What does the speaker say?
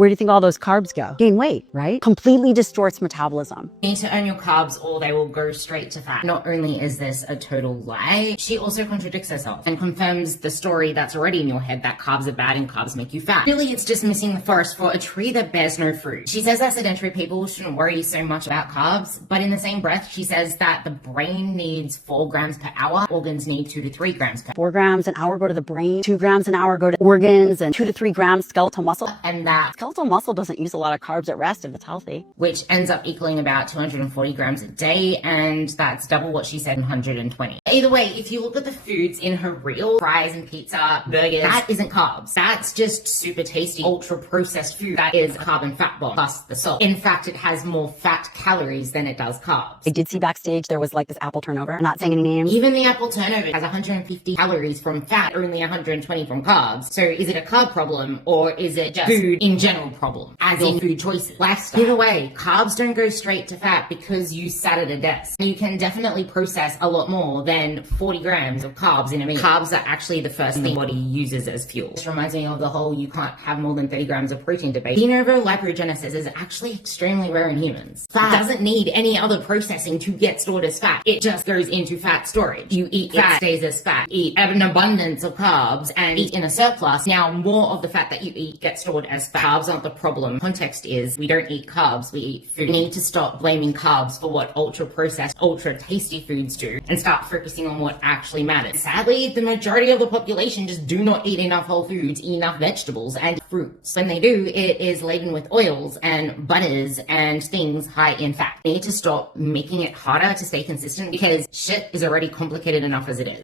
Where do you think all those carbs go? Gain weight, right? Completely distorts metabolism. You need to earn your carbs or they will go straight to fat. Not only is this a total lie, she also contradicts herself and confirms the story that's already in your head that carbs are bad and carbs make you fat. Really, it's just missing the forest for a tree that bears no fruit. She says that sedentary people shouldn't worry so much about carbs, but in the same breath, she says that the brain needs 4 grams per hour, organs need 2 to 3 grams per hour. 4 grams an hour go to the brain, 2 grams an hour go to organs, and 2 to 3 grams skeletal muscle. And that Skeletal muscle doesn't use a lot of carbs at rest if it's healthy. which ends up equaling about 240 grams a day, and that's double what she said, 120. Either way, if you look at the foods in her reel, fries and pizza, burgers, that isn't carbs. That's just super tasty, ultra processed food that is a carb and fat bomb plus the salt. In fact, it has more fat calories than it does carbs. I did see backstage there was like this apple turnover. I'm not saying any names. Even the apple turnover has 150 calories from fat, only 120 from carbs. So is it a carb problem or is it just food in general problem? As in food choices, lifestyle. Either way, carbs don't go straight to fat because you sat at a desk. You can definitely process a lot more than 40 grams of carbs in a meal. Carbs are actually the first thing the body uses as fuel. This reminds me of the whole you can't have more than 30 grams of protein debate. De novo lipogenesis is actually extremely rare in humans. Fat doesn't need any other processing to get stored as fat. It just goes into fat storage. You eat fat, it stays as fat. Eat an abundance of carbs and eat in a surplus. Now more of the fat that you eat gets stored as fat. Carbs aren't the problem. Context is we don't eat carbs, we eat food. We need to stop blaming carbs for what ultra processed, ultra tasty foods do and start focusing on what actually matters. Sadly, the majority of the population just do not eat enough whole foods, eat enough vegetables and fruits. When they do, it is laden with oils and butters and things high in fat. We need to stop making it harder to stay consistent because shit is already complicated enough as it is.